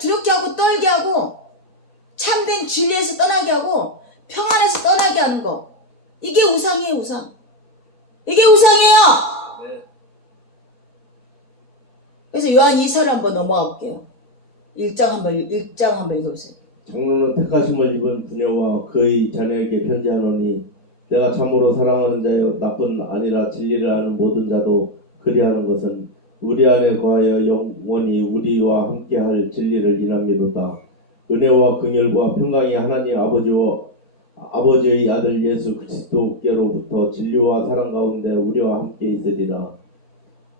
두렵게 하고 떨게 하고 참된 진리에서 떠나게 하고 평안에서 떠나게 하는 거. 이게 우상이에요, 우상. 이게 우상이에요. 네. 그래서 요한 2서를 한번 넘어가 볼게요. 1장 한번 읽어보세요. 장로는 택하심을 입은 부녀와 그의 자녀에게 편지하노니 내가 참으로 사랑하는 자여 나뿐 아니라 진리를 아는 모든 자도 그리하는 것은 우리 안에 거하여 영원히 우리와 함께할 진리를 인함이로다. 은혜와 긍휼과 평강이 하나님 아버지의 아들 예수 그리스도께로부터 진리와 사랑 가운데 우리와 함께 있으리라.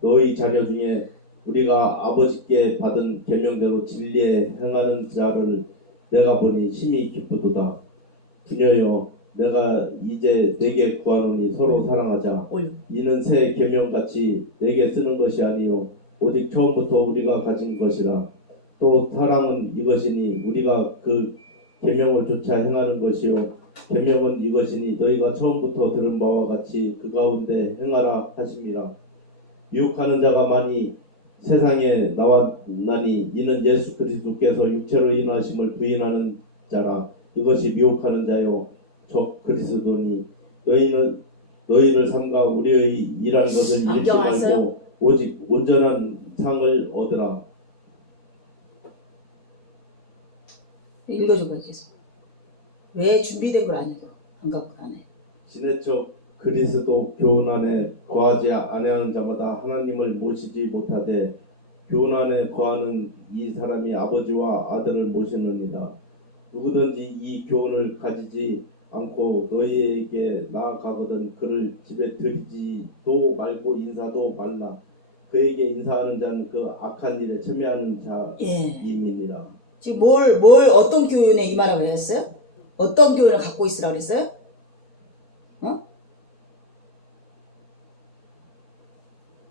너희 자녀 중에 우리가 아버지께 받은 계명대로 진리에 행하는 자를 내가 보니 심히 기쁘도다. 부녀여 내가 이제 내게 구하노니 서로 사랑하자. 이는 새 계명같이 내게 쓰는 것이 아니요 오직 처음부터 우리가 가진 것이라. 또 사랑은 이것이니 우리가 그 계명을 쫓아 행하는 것이요 계명은 이것이니 너희가 처음부터 들은 바와 같이 그 가운데 행하라 하심이라. 유혹하는 자가 많이 세상에 나왔나니 이는 예수 그리스도께서 육체로 인하심을 부인하는 자라. 이것이 미혹하는 자요 적 그리스도니 너희를 삼가 우리의 일한 것을 잃지 말고 오직 온전한 상을 얻으라. 읽어줘봐 계속. 왜 준비된 걸 안 읽어? 안 갖고 안 해. 지내쳐 그리스도 교훈 안에 거하지 아니하는 자마다 하나님을 모시지 못하되 교훈 안에 거하는 이 사람이 아버지와 아들을 모시느니라. 누구든지 이 교훈을 가지지 않고 너희에게 나아가거든 그를 집에 들이지도 말고 인사도 말라. 그에게 인사하는 자는 그 악한 일에 참여하는 자임이니라. 지금 어떤 교훈에 임하라고 그랬어요? 어떤 교훈을 갖고 있으라고 그랬어요?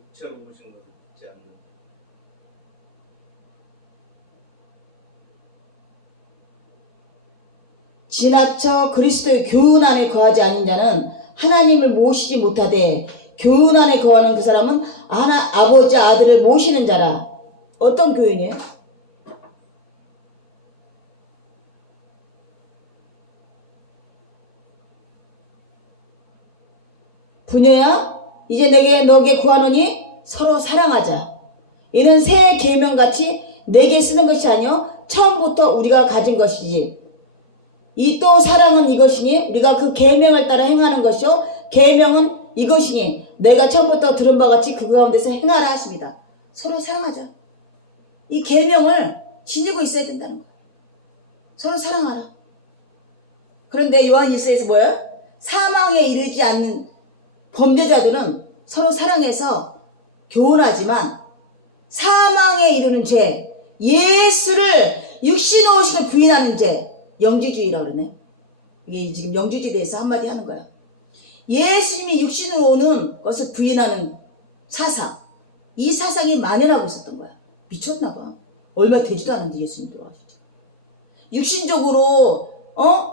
육체로 오신 것을 믿지 않는. 지나쳐 그리스도의 교훈 안에 거하지 않은 자는 하나님을 모시지 못하되 교훈 안에 거하는 그 사람은 아버지 아들을 모시는 자라. 어떤 교훈이에요? 부녀야 이제 너게 구하노니 서로 사랑하자. 이는 새 계명같이 내게 쓰는 것이 아니요 처음부터 우리가 가진 것이지. 이 또 사랑은 이것이니 우리가 그 계명을 따라 행하는 것이요 계명은 이것이니 내가 처음부터 들은 바 같이 그 가운데서 행하라 하십니다. 서로 사랑하자. 이 계명을 지니고 있어야 된다는 거야. 서로 사랑하라. 그런데 요한 1서에서 뭐야? 사망에 이르지 않는 범죄자들은 서로 사랑해서 교훈하지만 사망에 이르는 죄, 예수를 육신으로 오심을 부인하는 죄, 영지주의라고 그러네. 이게 지금 영지주의에 대해서 한마디 하는 거야. 예수님이 육신으로 오는 것을 부인하는 사상, 이 사상이 만연하고 있었던 거야. 미쳤나 봐. 얼마 되지도 않았는데 예수님 돌아가셨죠. 육신적으로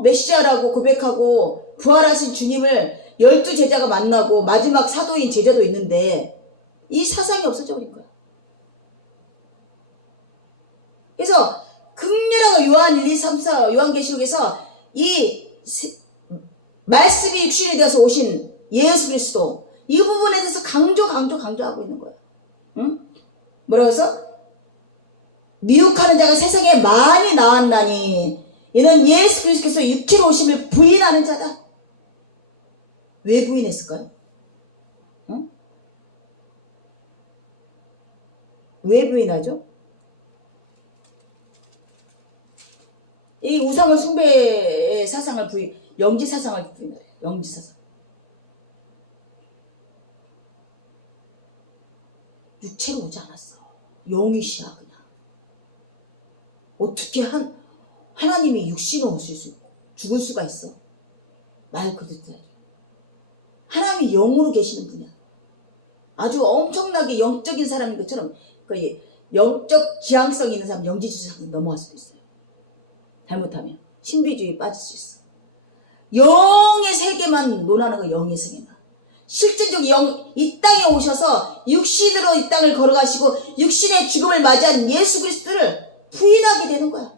메시아라고 고백하고 부활하신 주님을 12제자가 만나고 마지막 사도인 제자도 있는데 이 사상이 없어져 버린 거야. 그래서 극렬하게 요한 1, 2, 3, 4 요한계시록에서 이 말씀이 육신이 되어서 오신 예수 그리스도 이 부분에 대해서 강조하고 있는 거야. 응? 뭐라고 해서? 미혹하는 자가 세상에 많이 나왔나니 이는 예수 그리스도께서 육체로 오심을 부인하는 자다. 왜 부인했을까요? 응? 왜 부인하죠? 이 우상을 숭배의 사상을 영지 사상을 부인하래요. 영지 사상. 육체로 오지 않았어. 영이시야 그냥. 어떻게 하나님이 육신으로 오실 수 있고 죽을 수가 있어? 말 그대로 하나님이 영으로 계시는 분이야. 아주 엄청나게 영적인 사람인 것처럼 영적 지향성 있는 사람 영지주의 넘어갈 수도 있어요. 잘못하면 신비주의에 빠질 수 있어. 영의 세계만 논하는 거. 영의 세계만. 실질적으로 이 땅에 오셔서 육신으로 이 땅을 걸어가시고 육신의 죽음을 맞이한 예수 그리스도를 부인하게 되는 거야.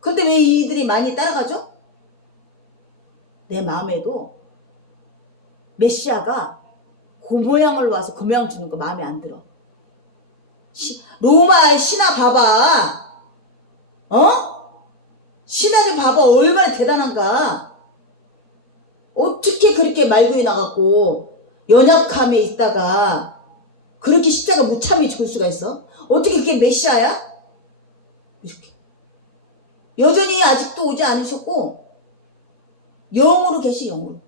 그런데 왜 이들이 많이 따라가죠? 내 마음에도 메시아가 그 모양을 와서 그 모양 주는 거 마음에 안 들어. 로마의 신하 봐봐. 신하를 봐봐. 얼마나 대단한가. 어떻게 그렇게 말구에 나갔고 연약함에 있다가 그렇게 십자가 무참히 죽을 수가 있어? 어떻게 그게 메시아야? 이렇게. 여전히 아직도 오지 않으셨고 영으로 계시, 영으로.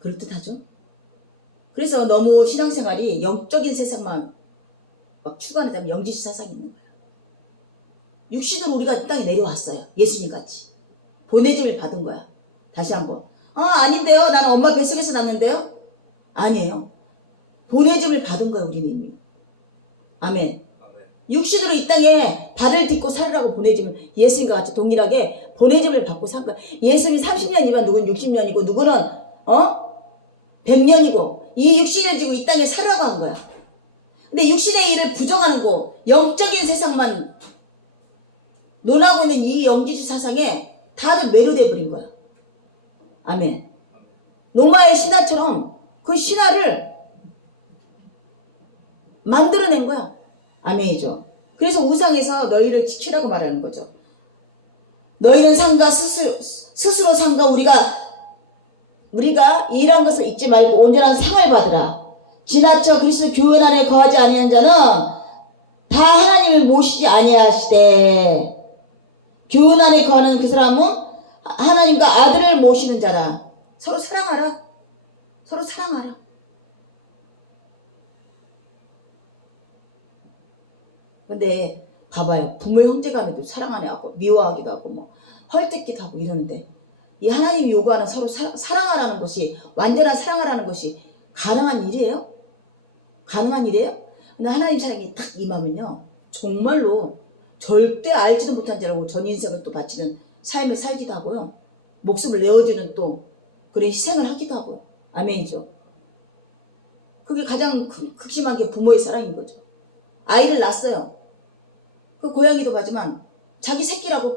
그럴듯하죠? 그래서 너무 신앙생활이 영적인 세상만 막 추구하는 영지시 사상이 있는 거예요. 육신으로 우리가 이 땅에 내려왔어요. 예수님 같이. 보내짐을 받은 거야. 다시 한번. 아닌데요. 나는 엄마 뱃속에서 났는데요. 아니에요. 보내짐을 받은 거예요. 우리는 이미. 아멘. 육신으로 이 땅에 발을 딛고 살으라고 보내짐을, 예수님과 같이 동일하게 보내짐을 받고 산 거야. 예수님이 30년이면 누구는 60년이고 누구는 100년이고 이 육신을 지고 이 땅에 살으라고 한 거야. 근데 육신의 일을 부정하는 거, 영적인 세상만 논하고 있는 이 영지주 사상에 다들 매료돼 버린 거야. 아멘. 로마의 신하처럼 그 신하를 만들어낸 거야. 아멘이죠. 그래서 우상에서 너희를 지키라고 말하는 거죠. 너희는 상가 스스로 상가 우리가 일한 것을 잊지 말고 온전한 상을 받으라. 지나쳐 그리스도 교회 안에 거하지 아니한 자는 다 하나님을 모시지 아니하시되 교회 안에 거하는 그 사람은 하나님과 아들을 모시는 자라. 서로 사랑하라. 서로 사랑하라. 근데 봐봐요. 부모 형제간에도 사랑하네 하고 미워하기도 하고 뭐 헐뜯기도 하고 이러는데 이 하나님이 요구하는 서로 사랑하라는 것이, 완전한 사랑하라는 것이 가능한 일이에요? 가능한 일이에요? 근데 하나님 사랑이 딱 임하면요, 정말로 절대 알지도 못한 자라고 전 인생을 또 바치는 삶을 살기도 하고요, 목숨을 내어주는 또 그런 희생을 하기도 하고요. 아멘이죠. 그게 가장 극심한 게 부모의 사랑인 거죠. 아이를 낳았어요. 그 고양이도 가지만 자기 새끼라고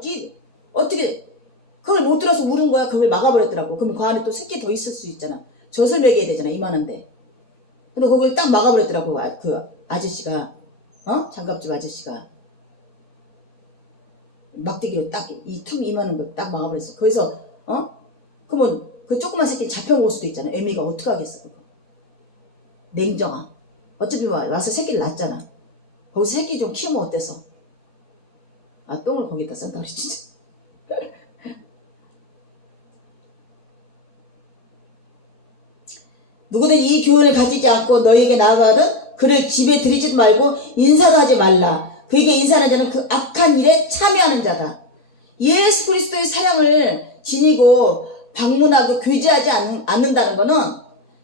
어떻게 그걸 못 들어서 우는 거야. 그걸 막아버렸더라고. 그러면 그 안에 또 새끼 더 있을 수 있잖아. 젖을 먹여야 되잖아. 이만한데. 근데 그걸 딱 막아버렸더라고. 그 아저씨가, 장갑집 아저씨가 막대기로 딱 이 틈 이만한 걸 딱 막아버렸어. 거기서 그러면 그 조그만 새끼 잡혀올 수도 있잖아. 애미가 어떻게 하겠어 그거. 냉정아. 어차피 와서 새끼를 낳았잖아. 거기서 새끼 좀 키우면 어때서? 똥을 거기다 싼다 그래 진짜. 누구든 이 교훈을 가지지 않고 너희에게 나아가거든 그를 집에 들이지도 말고 인사도 하지 말라. 그에게 인사하는 자는 그 악한 일에 참여하는 자다. 예수 그리스도의 사랑을 지니고 방문하고 교제하지 않는다는 것은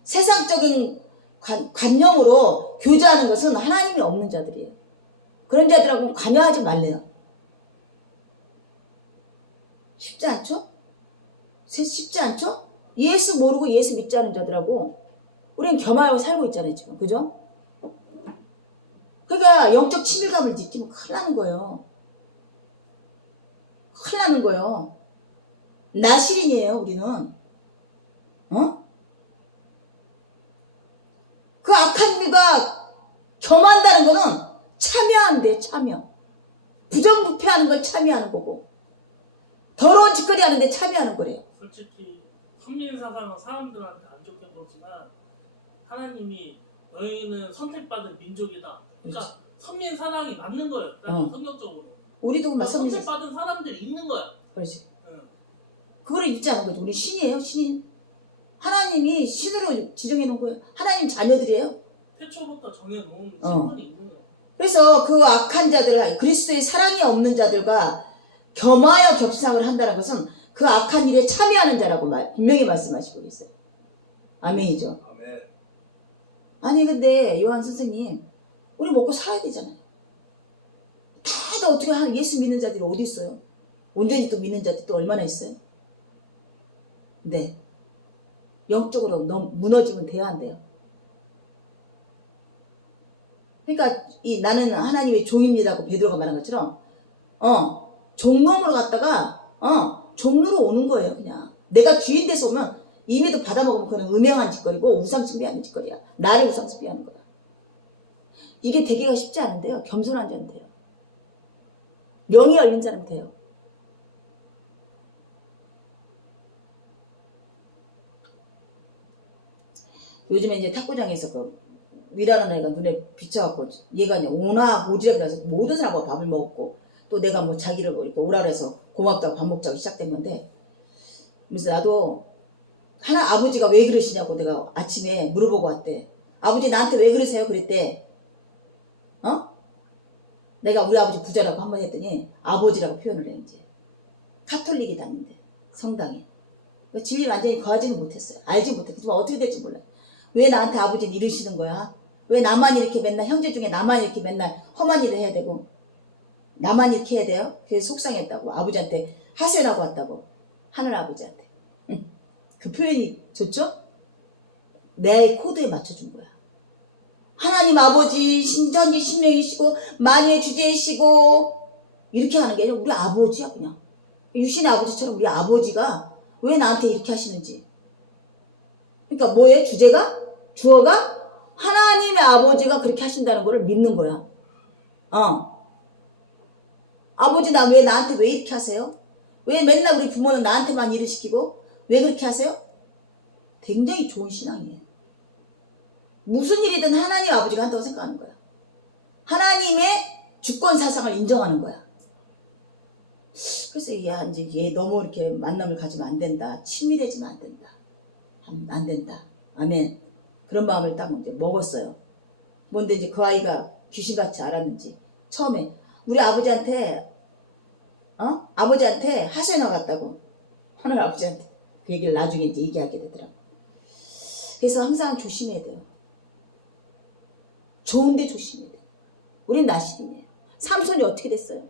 세상적인 관념으로 교제하는 것은 하나님이 없는 자들이에요. 그런 자들하고 관여하지 말래요. 쉽지 않죠? 쉽지 않죠? 예수 모르고 예수 믿지 않은 자들하고 우리는 겸하여 살고 있잖아요 지금. 그죠? 그러니까 영적 친밀감을 느끼면 큰일 나는 거예요. 큰일 나는 거예요. 나실인이에요 우리는. 그 악한 일과 겸한다는 거는 참여한대. 참여. 부정부패하는 걸 참여하는 거고 더러운 짓거리 하는데 참여하는 거래요. 솔직히 선민사상은 사람들한테 안 좋게 보지만 하나님이 너희는 선택받은 민족이다. 그러니까 그렇지. 선민사상이 맞는 거예요. 그러니까 성경적으로. 우리도 그러니까 선민사상. 선택받은 사람들이 있는 거야. 그렇지. 응. 그거를 잊지 않은 거죠. 우리 신이에요. 신인. 하나님이 신으로 지정해 놓은 거예요. 하나님 자녀들이에요. 태초부터 정해놓은 신분이 있는 거예요. 그래서 그 악한 자들, 그리스도의 사랑이 없는 자들과 겸하여 겹상을 한다는 것은 그 악한 일에 참여하는 자라고 분명히 말씀하시고 계세요. 아멘이죠. 아멘. 아니 근데 요한 선생님, 우리 먹고 살아야 되잖아요. 다들 어떻게 예수 믿는 자들이 어디 있어요? 온전히 또 믿는 자들이 또 얼마나 있어요? 네. 영적으로 너무 무너지면 돼야 한대요. 그러니까 나는 하나님의 종입니다고 베드로가 말한 것처럼 종놈으로 갔다가 종로로 오는 거예요. 그냥 내가 주인 돼서 오면 이미도 받아먹으면 그건 음행한 짓거리고 우상숭배하는 짓거리야. 나를 우상숭배하는 거야. 이게 되기가 쉽지 않은데요. 겸손한 자는 돼요. 명이 열린 자는 돼요. 요즘에 이제 탁구장에서 그 위라는 애가 눈에 비쳐갖고 얘가 이제 오나 오지랖이라 해서 모든 사람과 밥을 먹었고 또 내가 뭐 자기를 이렇게 오라 그래서 고맙다고 밥 먹자고 시작된 건데 그래서 나도 아버지가 왜 그러시냐고 내가 아침에 물어보고 왔대. 아버지 나한테 왜 그러세요? 그랬대. 내가 우리 아버지 부자라고 한번 했더니 아버지라고 표현을 해 이제. 카톨릭이 다닌대. 성당에. 진리 완전히 거하지는 못했어요. 알지 못했지만 어떻게 될지 몰라요. 왜 나한테 아버지는 이러시는 거야? 왜 나만 이렇게 맨날 형제 중에 나만 이렇게 맨날 험한 일을 해야 되고 나만 이렇게 해야 돼요? 그래서 속상했다고. 아버지한테 하소연하고 왔다고. 하늘 아버지한테. 그 표현이 좋죠? 내 코드에 맞춰준 거야. 하나님 아버지 신전지 신명이시고 만유의 주제이시고 이렇게 하는 게 아니라 우리 아버지야 그냥. 유신의 아버지처럼 우리 아버지가 왜 나한테 이렇게 하시는지. 그러니까 뭐예요? 주어가 하나님의 아버지가 그렇게 하신다는 거를 믿는 거야. 아버지 왜 나한테 왜 이렇게 하세요? 왜 맨날 우리 부모는 나한테만 일을 시키고 왜 그렇게 하세요? 굉장히 좋은 신앙이에요. 무슨 일이든 하나님 아버지가 한다고 생각하는 거야. 하나님의 주권 사상을 인정하는 거야. 그래서 이제 얘 너무 이렇게 만남을 가지면 안 된다. 친밀해지면 안 된다. 안 된다. 아멘. 그런 마음을 딱 이제 먹었어요. 뭔데 이제 그 아이가 귀신같이 알았는지 처음에 우리 아버지한테 아버지한테 하소연 갔다고 하늘 아버지한테 그 얘기를 나중에 이제 얘기하게 되더라고. 그래서 항상 조심해야 돼요. 좋은데 조심해야 돼요. 우린 나시린이에요. 삼손이 어떻게 됐어요?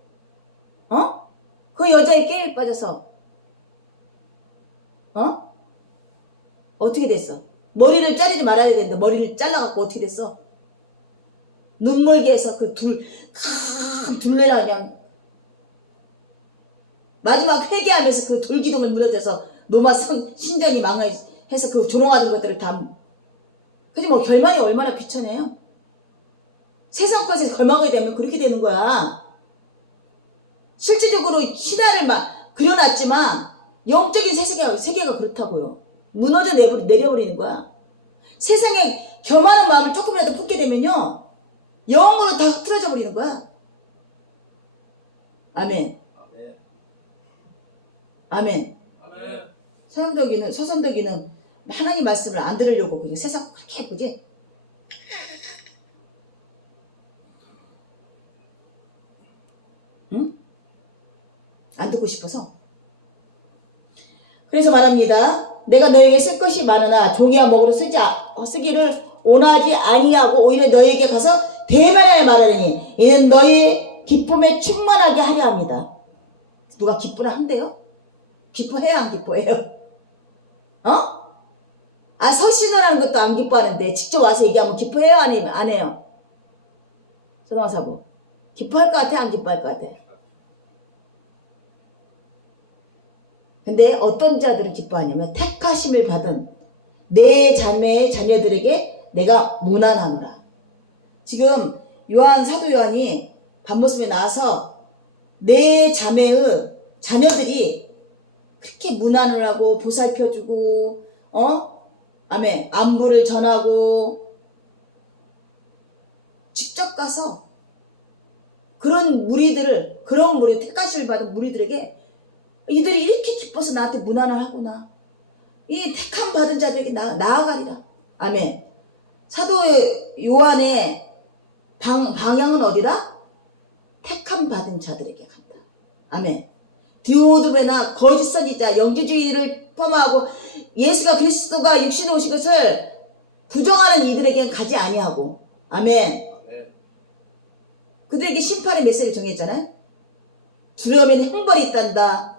그 여자의 게임에 빠져서 어떻게 됐어? 머리를 자르지 말아야 되는데 머리를 잘라갖고 어떻게 됐어? 눈물게 해서 그 둘레라 그냥 마지막 회개하면서 그 돌기둥을 무너져서 노마 신전이 망해서 그 조롱하던 것들을 다 그지 뭐 결말이 얼마나 비천해요. 세상 것에 걸망하게 되면 그렇게 되는 거야. 실질적으로 신화를 막 그려놨지만 영적인 세계가 그렇다고요. 무너져 내려버리는 거야. 세상에 겸하는 마음을 조금이라도 품게 되면요 영으로 다 흐트러져 버리는 거야. 아멘. 아멘. 서선덕이는 하나님 말씀을 안 들으려고 그냥 세상 그렇게 예쁘지? 응? 안 듣고 싶어서. 그래서 말합니다. 내가 너에게 쓸 것이 많으나 종이와 먹으로 쓰기를 원하지 아니하고 오히려 너에게 가서 대만하여 말하느니 이는 너의 기쁨에 충만하게 하려 합니다. 누가 기쁘나 한대요? 기뻐해요 안 기뻐해요? 서신을 하는 것도 안 기뻐하는데 직접 와서 얘기하면 기뻐해요 안 해요? 소방사부 기뻐할 것 같아 안 기뻐할 것 같아? 근데 어떤 자들은 기뻐하냐면 택하심을 받은 내 자매의 자녀들에게 내가 무난하노라. 지금 사도 요한이 밤모습에 나와서 내 자매의 자녀들이 그렇게 무난을 하고 보살펴주고 아멘 안부를 전하고 직접 가서 그런 택하심을 받은 무리들에게 이들이 이렇게 기뻐서 나한테 무난을 하구나. 이 택함 받은 자들에게 나아가리라. 아멘. 사도 요한의 방향은 어디다? 택함 받은 자들에게 간다. 아멘. 디오드베나 거짓 선지자 영주주의를 폄하하고 예수가 그리스도가 육신에 오신 것을 부정하는 이들에게는 가지 아니하고 아멘. 그들에게 심판의 메시지를 정했잖아요. 두려움에는 형벌이 있단다.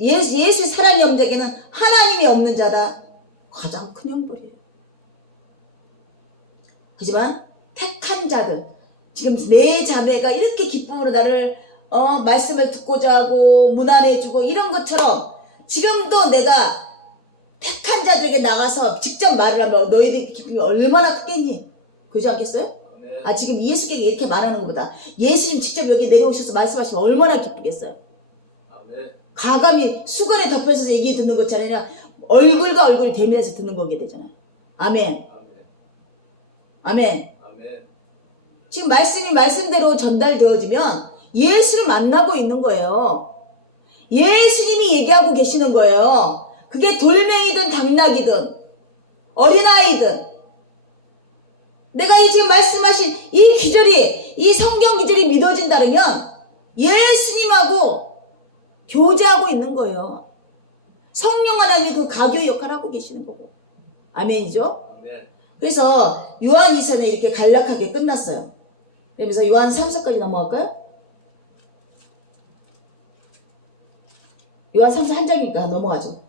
예수의 사랑이 없는 자에게는 하나님이 없는 자다. 가장 큰 형벌이에요. 하지만 택한 자들, 지금 내 자매가 이렇게 기쁨으로 나를 말씀을 듣고자 하고 문안해주고 이런 것처럼 지금도 내가 택한 자들에게 나가서 직접 말을 하면 너희들의 기쁨이 얼마나 크겠니? 그러지 않겠어요? 아멘. 아, 지금 예수께 이렇게 말하는 것보다 예수님 직접 여기 내려오셔서 말씀하시면 얼마나 기쁘겠어요? 아멘. 가감히 수건에 덮여서 얘기 듣는 것이 아니라 얼굴과 얼굴이 대면해서 듣는 거게 되잖아요. 아멘. 아멘. 아멘. 아멘. 지금 말씀이 말씀대로 전달되어지면 예수를 만나고 있는 거예요. 예수님이 얘기하고 계시는 거예요. 그게 돌멩이든 당나귀든 어린아이든 내가 이 지금 말씀하신 이 기절이, 이 성경 기절이 믿어진다면 예수님하고 교제하고 있는 거예요. 성령 하나님이 그 가교 역할을 하고 계시는 거고. 아멘이죠? 아멘. 그래서 요한 2서는 이렇게 간략하게 끝났어요. 그러면서 요한 3서까지 넘어갈까요? 요한 3서 한 장이니까 넘어가죠.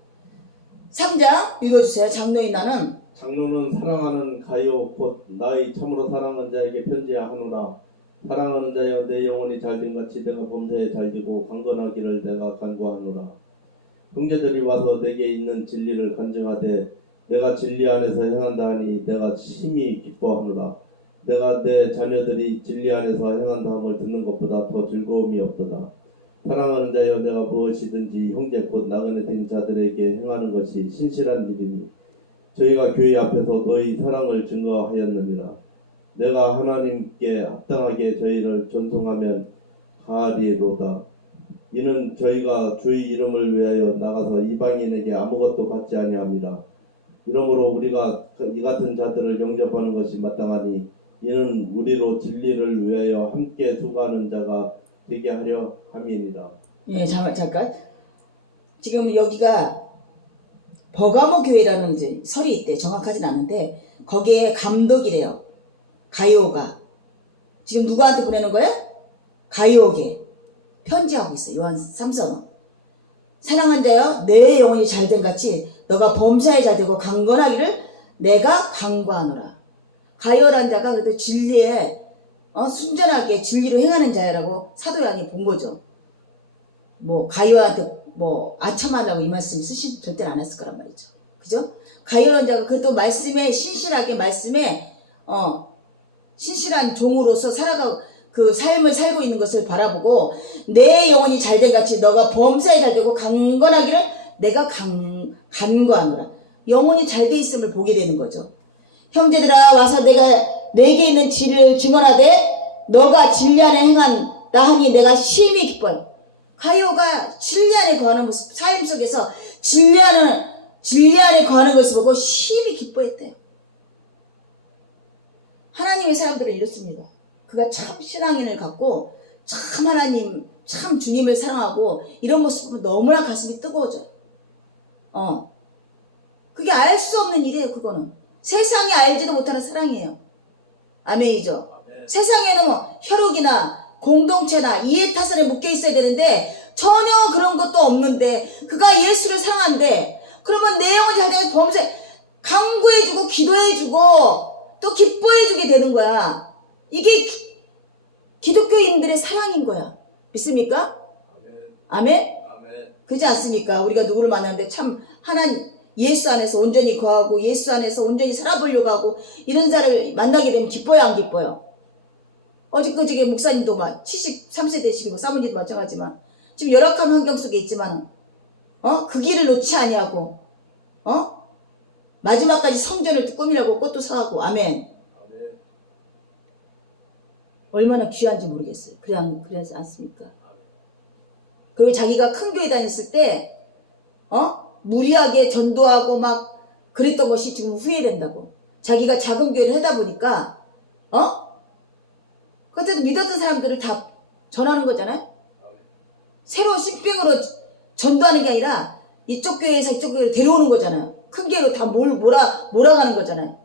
3장 읽어주세요. 장로인 나는 장로는 사랑하는 가요 곧 나의 참으로 사랑하는 자에게 편지하노라. 사랑하는 자여 내 영혼이 잘된 같이 내가 범사에 잘되고 강건하기를 내가 간구하노라. 형제들이 와서 내게 있는 진리를 간증하되 내가 진리 안에서 행한다 하니 내가 심히 기뻐하노라. 내가 내 자녀들이 진리 안에서 행한다 함을 듣는 것보다 더 즐거움이 없도다. 사랑하는 자여 내가 무엇이든지 형제 곧 나그네 된 자들에게 행하는 것이 신실한 일이니 저희가 교회 앞에서 너희 사랑을 증거하였느니라. 내가 하나님께 합당하게 저희를 존송하면 가하리로다. 이는 저희가 주의 이름을 위하여 나가서 이방인에게 아무것도 받지 아니함이라. 이러므로 우리가 이 같은 자들을 영접하는 것이 마땅하니 이는 우리로 진리를 위하여 함께 수고하는 자가 되게 하려 함이니라. 예, 잠깐. 지금 여기가 버가모 교회라는 이제 설이 있대. 정확하진 않은데 거기에 감독이래요. 가이오가. 지금 누구한테 보내는 거예요? 가이오에게 편지하고 있어요. 요한 3서는. 사랑한 자여 내 영혼이 잘된 같이 너가 범사에 잘되고 강건하기를 내가 간구하노라. 가이오라는 자가 그래도 진리에 순전하게 진리로 행하는 자야라고 사도 요한이 본 거죠. 뭐 가이오한테 뭐 아첨하려고 이 말씀 쓰신 절대는 안 했을 거란 말이죠. 그죠? 가이오라는 자가 그래도 말씀에 신실하게 말씀에 신실한 종으로서 살아가고 그 삶을 살고 있는 것을 바라보고 내 영혼이 잘된 같이 너가 범사에 잘되고 강건하기를 내가 간구하노라. 영혼이 잘 돼 있음을 보게 되는 거죠. 형제들아 와서 내게 있는 진리를 증언하되 너가 진리 안에 행한다 하니 내가 심히 기뻐요. 가이오가 진리 안에 거하는 모습, 삶 속에서 진리 안에 거하는 것을 보고 심히 기뻐했대요. 하나님의 사람들은 이렇습니다. 그가 참 신앙인을 갖고 참 하나님, 참 주님을 사랑하고 이런 모습 보면 너무나 가슴이 뜨거워져요. 그게 알 수 없는 일이에요. 그거는 세상이 알지도 못하는 사랑이에요. 아멘이죠. 아멘. 세상에는 뭐 혈육이나 공동체나 이해타산에 묶여 있어야 되는데 전혀 그런 것도 없는데 그가 예수를 사랑한대. 그러면 내 영혼이 잘되면 범죄 강구해주고 기도해주고 또 기뻐해주게 되는 거야. 이게 기독교인들의 사랑인 거야. 믿습니까? 아멘. 아멘? 아멘. 그렇지 않습니까? 우리가 누구를 만나는데 참 하나님 예수 안에서 온전히 거하고 예수 안에서 온전히 살아보려고 하고 이런 자를 만나게 되면 기뻐요, 안 기뻐요? 어저께 목사님도 막 73세 되시고 사모님도 마찬가지지만 지금 열악한 환경 속에 있지만 그 길을 놓지 아니하고 마지막까지 성전을 꾸미려고 꽃도 사가고 아멘. 아멘. 얼마나 귀한지 모르겠어요. 그러지 않습니까? 그리고 자기가 큰 교회 다녔을 때 무리하게 전도하고 막 그랬던 것이 지금 후회된다고. 자기가 작은 교회를 하다 보니까 그때도 믿었던 사람들을 다 전하는 거잖아요. 새로 신병으로 전도하는 게 아니라 이쪽 교회에서 이쪽 교회로 데려오는 거잖아요. 큰 교회로 다 몰아가는 거잖아요.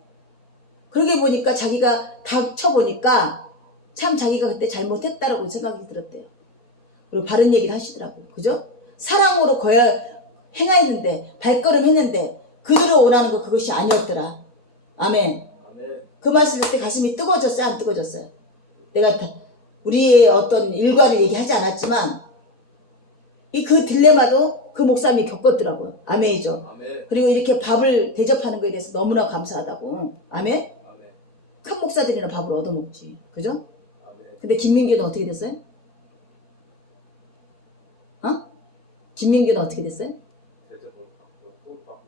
그러게 보니까 자기가 닥쳐보니까 참 자기가 그때 잘못했다라고 생각이 들었대요. 그리고 바른 얘기를 하시더라고요. 그죠? 사랑으로 행했는데 발걸음 했는데 그들을 원하는 거 그것이 아니었더라. 아멘. 아멘. 그 말씀 들을 때 가슴이 뜨거워졌어요? 안 뜨거워졌어요? 내가 우리의 어떤 일과를 얘기하지 않았지만 이 그 딜레마도 그 목사님이 겪었더라고요. 아멘이죠. 아멘. 그리고 이렇게 밥을 대접하는 거에 대해서 너무나 감사하다고. 아멘. 아멘. 큰 목사들이나 밥을 얻어먹지. 그죠? 아멘. 근데 김민규는 어떻게 됐어요? 어? 김민규는 어떻게 됐어요? 대접을 받고 또 받고.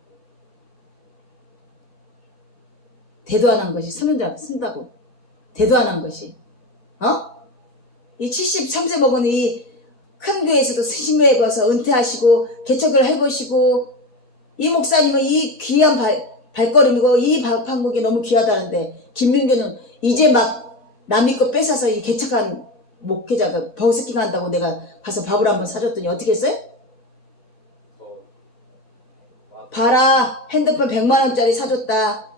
대도 안 한 것이 쓴다고. 대도 안 한 것이. 어? 이 73세 먹은 이 큰 교회에서도 스님에 가서 은퇴하시고 개척을 해보시고 이 목사님은 이 귀한 발걸음이고 이 방법이 너무 귀하다는데 김민규는 이제 막 남의 거 뺏어서 이 개척한 목회자가 버스킹 한다고 내가 가서 밥을 한번 사줬더니 어떻게 했어요? 봐라, 핸드폰 100만원짜리 사줬다.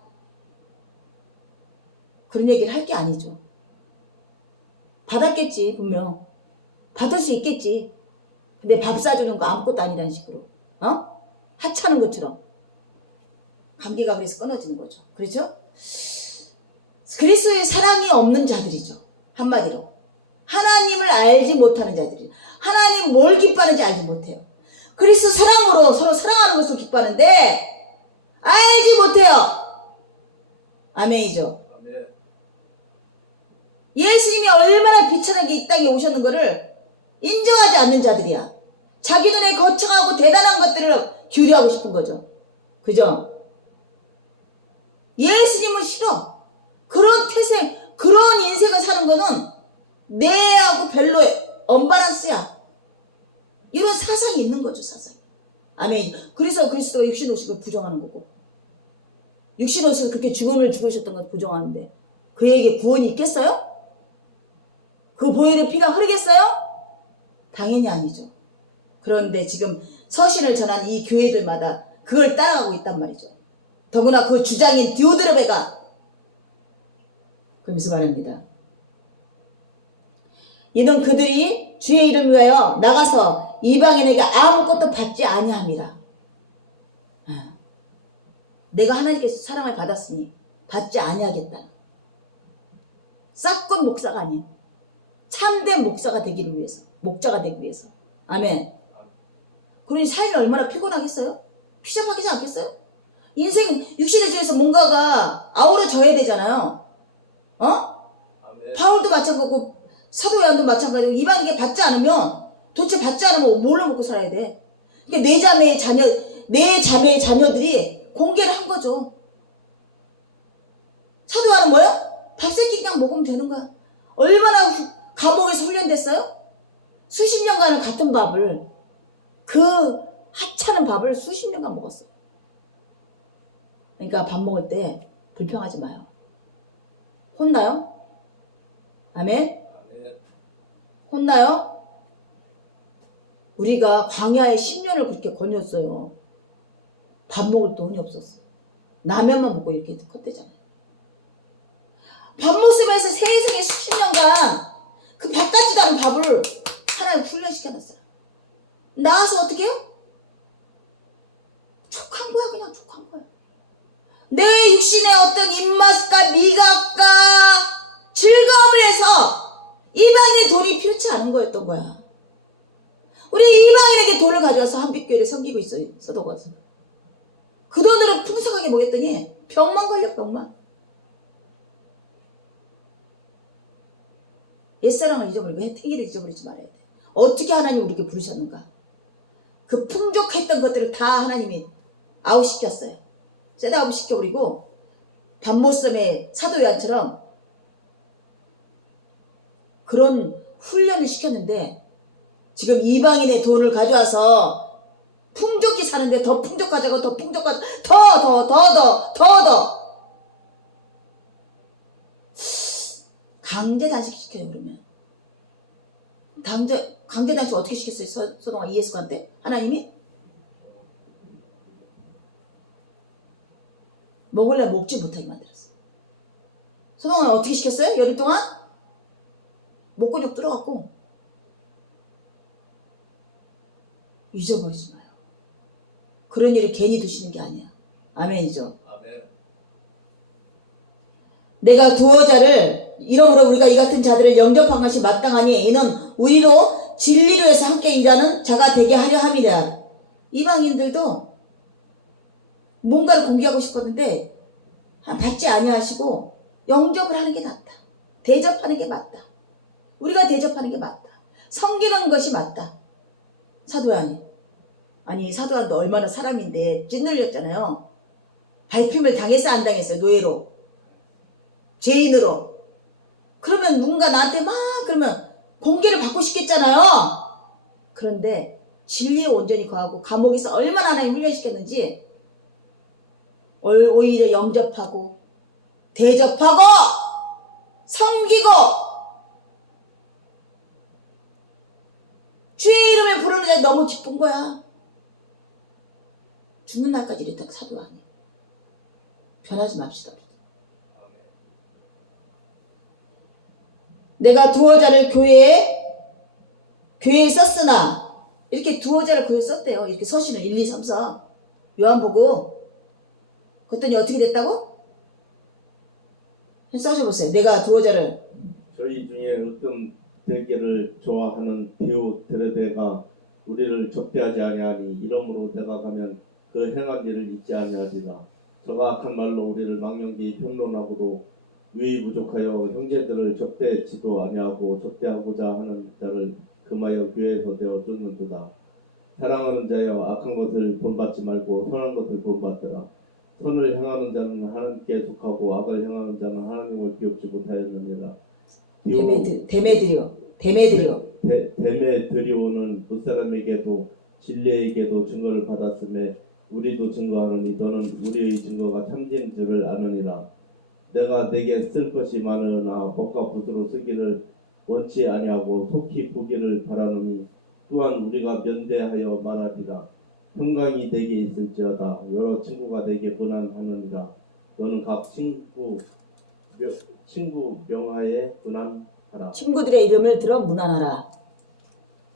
그런 얘기를 할 게 아니죠. 받았겠지, 분명. 받을 수 있겠지. 근데 밥 사주는 거 아무것도 아니라는 식으로. 하찮은 것처럼. 관계가 그래서 끊어지는 거죠. 그렇죠? 그리스도의 사랑이 없는 자들이죠. 한마디로. 하나님을 알지 못하는 자들이죠. 하나님 뭘 기뻐하는지 알지 못해요. 그리스도 사랑으로 서로 사랑하는 것을 기뻐하는데 알지 못해요. 아멘이죠. 아멘. 예수님이 얼마나 비천하게 이 땅에 오셨는 것을 인정하지 않는 자들이야. 자기 눈에 거창하고 대단한 것들을 규리하고 싶은 거죠. 그죠? 예수님은 싫어. 그런 태생, 그런 인생을 사는 거는 내하고 별로 언밸런스야. 이런 사상이 있는 거죠, 사상. 아멘. 그래서 그리스도가 육신 오신 걸 부정하는 거고. 육신 오셔서 그렇게 죽음을 죽으셨던 걸 부정하는데 그에게 구원이 있겠어요? 그 보혈의 피가 흐르겠어요? 당연히 아니죠. 그런데 지금 서신을 전한 이 교회들마다 그걸 따라가고 있단 말이죠. 더구나 그 주장인 디오드르베가 그러면서 말합니다. 이는 그들이 주의 이름 위하여 나가서 이방인에게 아무것도 받지 아니함이라. 내가 하나님께서 사랑을 받았으니 받지 아니하겠다. 싹건 목사가 아니에요. 참된 목사가 되기를 위해서, 목자가 되기 위해서. 아멘. 그러니 삶이 얼마나 피곤하겠어요? 피잡하지 않겠어요? 인생 육신의 죄에서 뭔가가 아우러져야 되잖아요. 아멘. 바울도 마찬가지고 사도 요한도 마찬가지고 이방인에게 받지 않으면 도대체 받지 않으면 뭘로 먹고 살아야 돼? 그러니까 내 자매의 자녀들이 공개를 한 거죠. 사도 요한은 뭐야? 밥새끼 그냥 먹으면 되는 거야. 얼마나 감옥에서 훈련됐어요? 수십 년간은 같은 밥을, 그 하찮은 밥을 수십 년간 먹었어요. 그러니까 밥 먹을 때 불평하지 마요. 혼나요? 아멘? 아멘. 혼나요? 우리가 광야에 10년을 그렇게 거녔어요. 밥 먹을 돈이 없었어요. 라면만 먹고 이렇게 컸대잖아요. 밥 모습에서 세상에 수십 년간 그 밥 같지도 않은 밥을 하나님 훈련시켜놨어요. 나와서 어떻게 해요? 족한 거야, 그냥 족한 거야. 내 육신의 어떤 입맛과 미각과 즐거움을 해서 이방인의 돈이 필요치 않은 거였던 거야. 우리 이방인에게 돈을 가져와서 한빛교회를 섬기고 있어요. 서도가서. 그 돈으로 풍성하게 먹였더니 병만 걸려, 병만. 옛사랑을 잊어버리고 태기를 잊어버리지 말아야 돼. 어떻게 하나님 우리에게 부르셨는가? 그 풍족했던 것들을 다 하나님이 아웃시켰어요. 셋아웃 시켜버리고 밤모섬의 사도 요한처럼 그런 훈련을 시켰는데 지금 이방인의 돈을 가져와서 풍족히 사는데 더 풍족하자고 더 풍족하자 더 강제 단식시켜요. 그러면 강제 단식 어떻게 시켰어요? 서동아 이예수한테 하나님이 먹을래 먹지 못하게 만들었어요. 서동아는 어떻게 시켰어요? 열흘 동안 목근육 들어갔고. 잊어버리지 마요. 그런 일을 괜히 두시는 게 아니야. 아멘이죠. 아멘. 내가 두어 자를 이러므로 우리가 이 같은 자들을 영접한 것이 마땅하니 이는 우리로 진리로 해서 함께 일하는 자가 되게 하려 함이라. 이방인들도 뭔가를 공개하고 싶었는데 받지 아니하시고 영접을 하는 게 낫다. 대접하는 게 맞다. 우리가 대접하는 게 맞다. 섬기는 것이 맞다. 사도야니. 아니 사도한도 얼마나 사람인데 찐눌렸잖아요. 밟힘을 당했어 안 당했어요? 노예로. 죄인으로. 그러면 누군가 나한테 막 그러면 공개를 받고 싶겠잖아요. 그런데 진리에 온전히 거하고 감옥에서 얼마나 하나님 훈련시켰는지 오히려 영접하고 대접하고 섬기고 주의 이름을 부르는 데 너무 기쁜 거야. 죽는 날까지 이랬다 사도 아니에요. 변하지 맙시다. 내가 두어 자를 교회에 썼으나 이렇게 두어 자를 교회에 썼대요. 이렇게 서신을 1, 2, 3, 4 요한복음. 그랬더니 어떻게 됐다고? 써줘보세요. 내가 두어 자를 저희 중에 어떤 되기를 좋아하는 디오드레베가 우리를 접대하지 아니하니 이러므로 내가 가면 그 행한 일을 잊지 아니하리라. 저가 악한 말로 우리를 망령되이 평론하고도 유의 부족하여 형제들을 접대치도 아니하고 접대하고자 하는 자를 금하여 교회에서 되어 쫓는도다. 사랑하는 자여 악한 것을 본받지 말고 선한 것을 본받더라. 선을 행하는 자는 하나님께 속하고 악을 행하는 자는 하나님을 기업지 못하였느니라. 데메드리오는 무사람에게도 진리에게도 증거를 받았음에 우리도 증거하노니 너는 우리의 증거가 참된 줄을 아느니라. 내가 내게 쓸 것이 많으나 법과 붓으로 쓰기를 원치 아니하고 속히 보기를 바라노니 또한 우리가 면대하여 말하리라. 평강이 내게 있을지어다. 여러 친구가 내게 문안하느니라. 너는 각 친구 명하에 문안하라. 친구들의 이름을 들어 문안하라.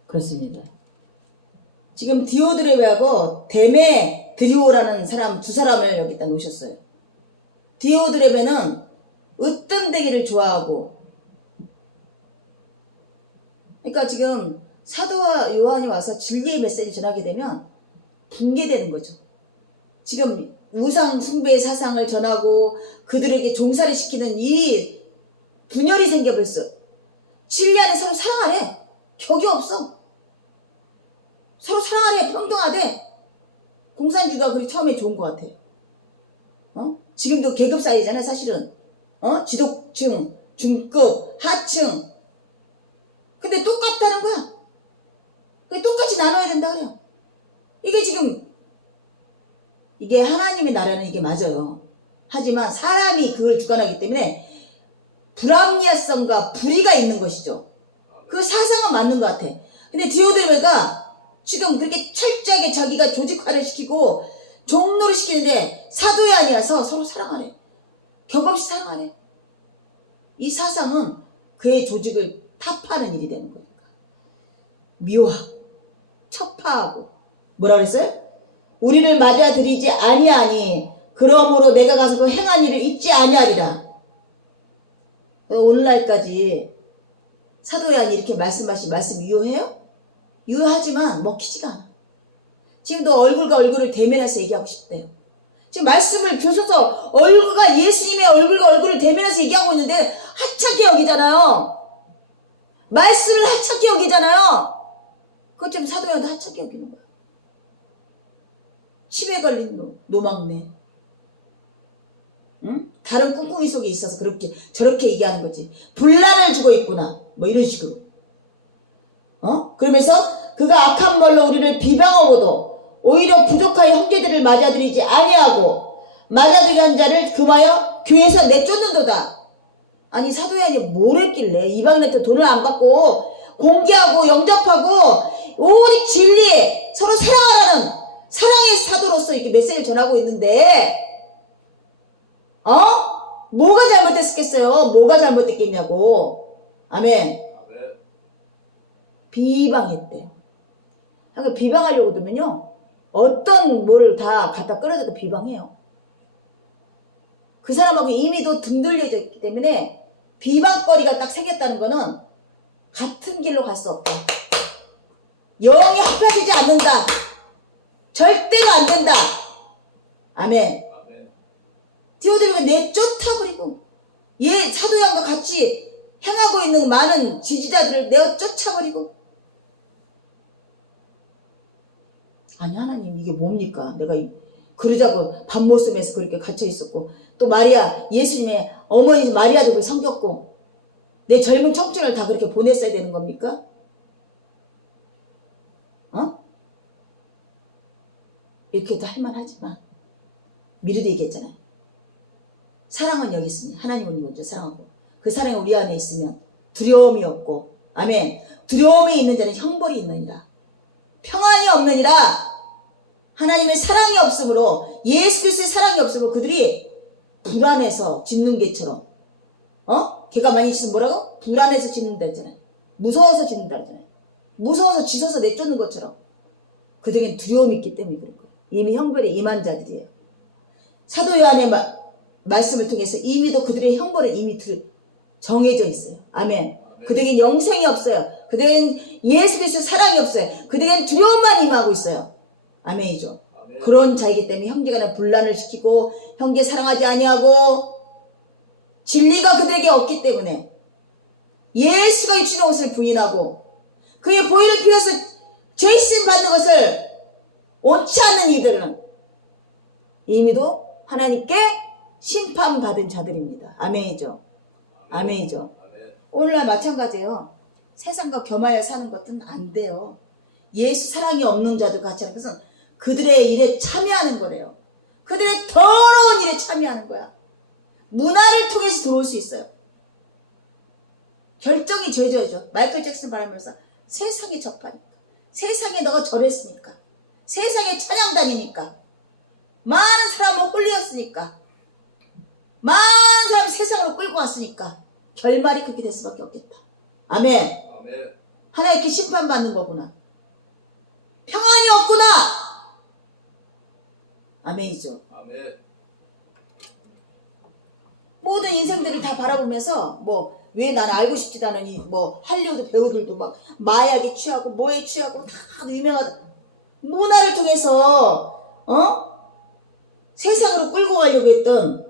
그렇습니다. 지금 디오드레베하고 데메드리오라는 사람 두 사람을 여기다 놓으셨어요. 디오드레베는 으뜸되기를 좋아하고, 그러니까 지금 사도와 요한이 와서 진리의 메시지를 전하게 되면 붕괴되는 거죠. 지금 우상 숭배의 사상을 전하고 그들에게 종살이 시키는 이 분열이 생겨버렸어. 진리 안에 서로 사랑하래. 격이 없어. 서로 사랑하래. 평등하대. 공산주의가 그리 처음에 좋은 것 같아. 지금도 계급 사이잖아요, 사실은. 지독층, 중급, 하층. 근데 똑같다는 거야. 똑같이 나눠야 된다 그래요. 이게 지금, 이게 하나님의 나라는 이게 맞아요. 하지만 사람이 그걸 주관하기 때문에 불합리성과 불의가 있는 것이죠. 그 사상은 맞는 것 같아. 근데 디오드레베가 지금 그렇게 철저하게 자기가 조직화를 시키고 종로를 시키는데 사도이 아니라서 서로 사랑하래. 격없이 사랑하래. 이 사상은 그의 조직을 타파하는 일이 되는 거니까. 미워하고 척파하고 뭐라 그랬어요? 우리를 맞아들이지 아니하니 그러므로 내가 가서 그 행한 일을 잊지 아니하리라. 오늘날까지 사도야니 이렇게 말씀하신 말씀 유효해요? 유효하지만 먹히지가 않아. 지금도 얼굴과 얼굴을 대면해서 얘기하고 싶대요. 지금 말씀을 주셔서 얼굴과 예수님의 얼굴과 얼굴을 대면해서 얘기하고 있는데 하찮게 여기잖아요. 말씀을 하찮게 여기잖아요. 그것 좀 사도야도 하찮게 여기는 거야. 치매 걸린 노망네. 응? 다른 꿍꿍이 속에 있어서 그렇게 저렇게 얘기하는 거지. 분란을 주고 있구나. 뭐 이런 식으로. 그러면서 그가 악한 말로 우리를 비방하고도 오히려 부족하여 형제들을 맞아들이지 아니하고 맞아들이는 자를 금하여 교회에서 내쫓는도다. 아니 사도야니 뭘 했길래 이방인한테 돈을 안 받고 공개하고 영접하고 오직 진리에 서로 사랑하라는 사랑의 사도로서 이렇게 메시지를 전하고 있는데 뭐가 잘못됐겠어요? 뭐가 잘못됐겠냐고. 아멘. 비방했대요. 그러니까 비방하려고 들면요 어떤 뭐를 다 갖다 끌어대도 비방해요. 그 사람하고 이미도 등들려져 있기 때문에 비방거리가 딱 생겼다는 거는 같은 길로 갈 수 없다. 영이 합해지지 않는다. 절대로 안 된다. 아멘. 아멘. 디오드리가 내쫓아버리고 사도양과 같이 행하고 있는 많은 지지자들을 내어 쫓아버리고. 아니 하나님 이게 뭡니까? 내가 그러자고 밤모섬에서 그렇게 갇혀 있었고 또 마리아 예수님의 어머니 마리아도 그렇게 섬겼고 내 젊은 청춘을 다 그렇게 보냈어야 되는 겁니까? 이렇게도 할만하지만 미리도 얘기했잖아요. 사랑은 여기 있으니 하나님을 먼저 사랑하고 그 사랑이 우리 안에 있으면 두려움이 없고 아멘. 두려움이 있는 자는 형벌이 있느니라. 평안이 없느니라. 하나님의 사랑이 없으므로 예수 그리스도의 사랑이 없으므로 그들이 불안해서 짖는 개처럼 개가 많이 짖으면 뭐라고? 불안해서 짖는다 했잖아요. 무서워서 짖는다 했잖아요. 무서워서 짖어서 내쫓는 것처럼 그들에겐 두려움이 있기 때문에 그런 거예요. 이미 형벌에 임한 자들이에요. 사도 요한의 말씀을 통해서 이미도 그들의 형벌은 이미 정해져 있어요. 아멘. 그들에겐 영생이 없어요. 그들에겐 예수 그리스도의 사랑이 없어요. 그들에겐 두려움만 임하고 있어요. 아멘이죠. 아멘. 그런 자이기 때문에 형제간에 분란을 시키고 형제 사랑하지 아니하고 진리가 그들에게 없기 때문에 예수가 입신 옷을 부인하고 그의 보혈을 피워서 죄심 받는 것을 옳지 않는 이들은 이미도 하나님께 심판받은 자들입니다. 아멘이죠. 아멘이죠. 아멘. 오늘날 마찬가지예요. 세상과 겸하여 사는 것은 안 돼요. 예수 사랑이 없는 자들 같이 하는 것은 그들의 일에 참여하는 거래요. 그들의 더러운 일에 참여하는 거야. 문화를 통해서 들어올 수 있어요. 결정이 죄져야죠. 마이클 잭슨 말하면서 세상에 접하니까. 세상에 너가 절했으니까. 세상에 찬양 다니니까. 많은 사람은 홀리었으니까. 많은 사람이 세상으로 끌고 왔으니까. 결말이 그렇게 될 수밖에 없겠다. 아멘. 아멘. 하나님께 심판받는 거구나. 평안이 없구나. 아멘이죠. 아멘. 모든 인생들을 다 바라보면서 왜 나는 알고 싶지도 않으니 할리우드 배우들도 막 마약에 취하고 뭐에 취하고 다 유명하다. 문화를 통해서 세상으로 끌고 가려고 했던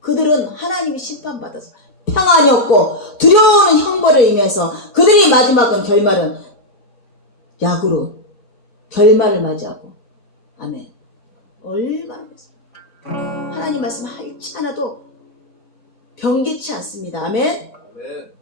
그들은 하나님이 심판받아서 평안이 없고 두려워하는 형벌을 임해서 그들이 마지막은 결말은 약으로 결말을 맞이하고. 아멘. 얼마나 됐습니까? 하나님 말씀 하지 않아도 변개치 않습니다. 아멘. 아멘.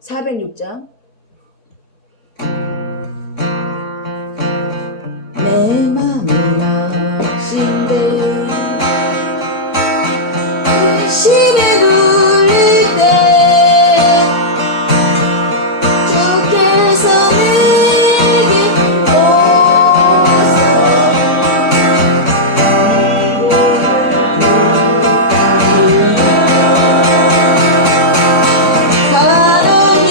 (406장) 내 맘이 낙심돼 심에 눌릴 때 주께서 내게 오사 가는 길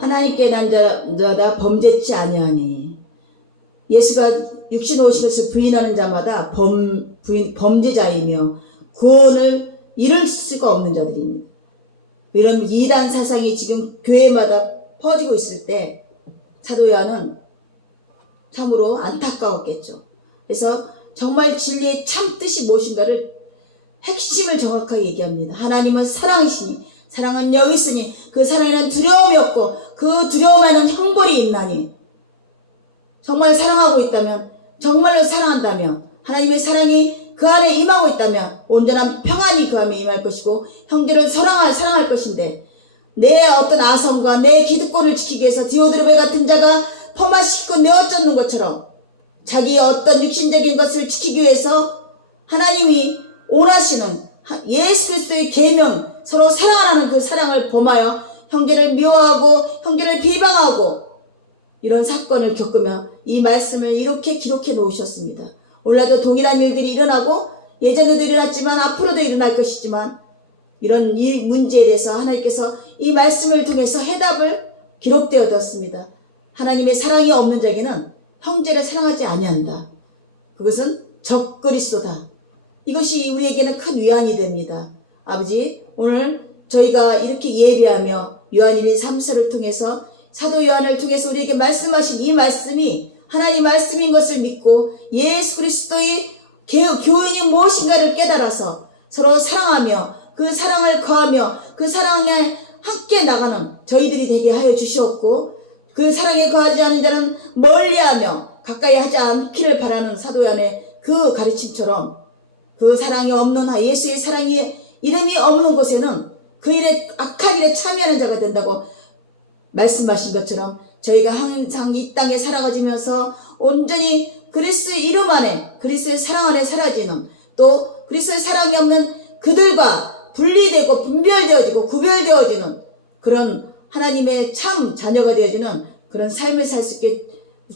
하나님께 난 자다 범죄치 아니하니. 예수가 육신 오시면서 부인하는 자마다 범죄자이며 구원을 이룰 수가 없는 자들입니다. 이런 이단 사상이 지금 교회마다 퍼지고 있을 때 사도 요한은 참으로 안타까웠겠죠. 그래서 정말 진리의 참 뜻이 무엇인가를 핵심을 정확하게 얘기합니다. 하나님은 사랑이시니 사랑은 여기 있으니 그 사랑에는 두려움이 없고 그 두려움에는 형벌이 있나니. 정말 사랑하고 있다면, 정말로 사랑한다면, 하나님의 사랑이 그 안에 임하고 있다면 온전한 평안이 그 안에 임할 것이고 형제를 사랑할 것인데, 내 어떤 아성과 내 기득권을 지키기 위해서 디오드르베 같은 자가 퍼마시키고 내어쫓는 것처럼 자기의 어떤 육신적인 것을 지키기 위해서 하나님이 원하시는 예수 그리스도의 계명, 서로 사랑하라는 그 사랑을 범하여 형제를 미워하고 형제를 비방하고 이런 사건을 겪으며 이 말씀을 이렇게 기록해 놓으셨습니다. 오늘날도 동일한 일들이 일어나고 예전에도 일어났지만 앞으로도 일어날 것이지만 이런 이 문제에 대해서 하나님께서 이 말씀을 통해서 해답을 기록되어 뒀습니다. 하나님의 사랑이 없는 자에게는 형제를 사랑하지 아니한다. 그것은 적그리스도다. 이것이 우리에게는 큰 위안이 됩니다. 아버지, 오늘 저희가 이렇게 예배하며 요한 1, 3서를 통해서 사도 요한을 통해서 우리에게 말씀하신 이 말씀이 하나님 말씀인 것을 믿고 예수 그리스도의 교훈이 무엇인가를 깨달아서 서로 사랑하며 그 사랑을 거하며 그 사랑에 함께 나가는 저희들이 되게 하여 주시옵고, 그 사랑에 거하지 않은 자는 멀리하며 가까이 하지 않기를 바라는 사도 요한의 그 가르침처럼 그 사랑이 없는 예수의 사랑이 이름이 없는 곳에는 그 일에 악한 일에 참여하는 자가 된다고 말씀하신 것처럼 저희가 항상 이 땅에 살아가지면서 온전히 그리스도의 이름 안에, 그리스도의 사랑 안에 사라지는, 또 그리스도의 사랑이 없는 그들과 분리되고 분별되어지고 구별되어지는 그런 하나님의 참 자녀가 되어지는 그런 삶을 살 수 있게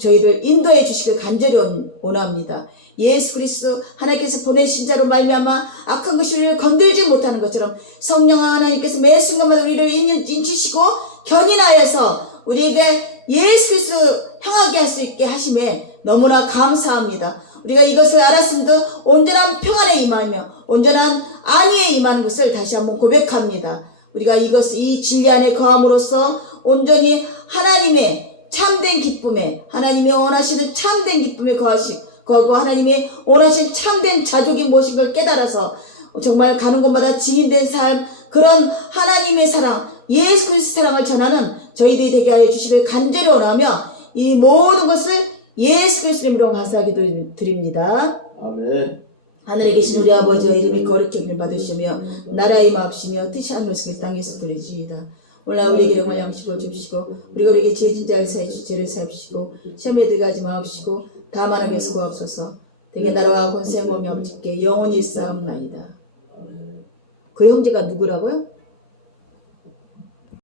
저희를 인도해 주시길 간절히 원합니다. 예수 그리스도 하나님께서 보내신 자로 말미암아 악한 것이 우리를 건들지 못하는 것처럼 성령 하나님께서 매 순간마다 우리를 인치시고 견인하여서 우리에게 예수 그리스도 향하게 할 수 있게 하심에 너무나 감사합니다. 우리가 이것을 알았음도 온전한 평안에 임하며 온전한 안위에 임하는 것을 다시 한번 고백합니다. 우리가 이 진리 안에 거함으로써 온전히 하나님의 참된 기쁨에, 하나님이 원하시는 참된 기쁨에 거하고 하나님이 원하시는 참된 자족이 무엇인 걸 깨달아서 정말 가는 곳마다 증인된 삶, 그런 하나님의 사랑, 예수 그리스도의 사랑을 전하는 저희들이 되게 하여 주시길 간절히 원하며 이 모든 것을 예수 그리스도의 이름으로 감사하게 드립니다. 아멘. 하늘에 계신 우리 아버지의 이름이 거룩히 여김을 받으시며 나라의 마옵시며 뜻이 하늘에서 땅에서 그러지이다. 오늘 우리에게 영원한 양식을 주시고 우리가 우리에게 죄진 자를 사해 주시 죄를 사하시고 시험에 들어가지 마옵시고 다만 하면서 구하옵소서. 되게 나라와 권세 영광이 아버지께 영원히 있사옵나이다. 그 형제가 누구라고요?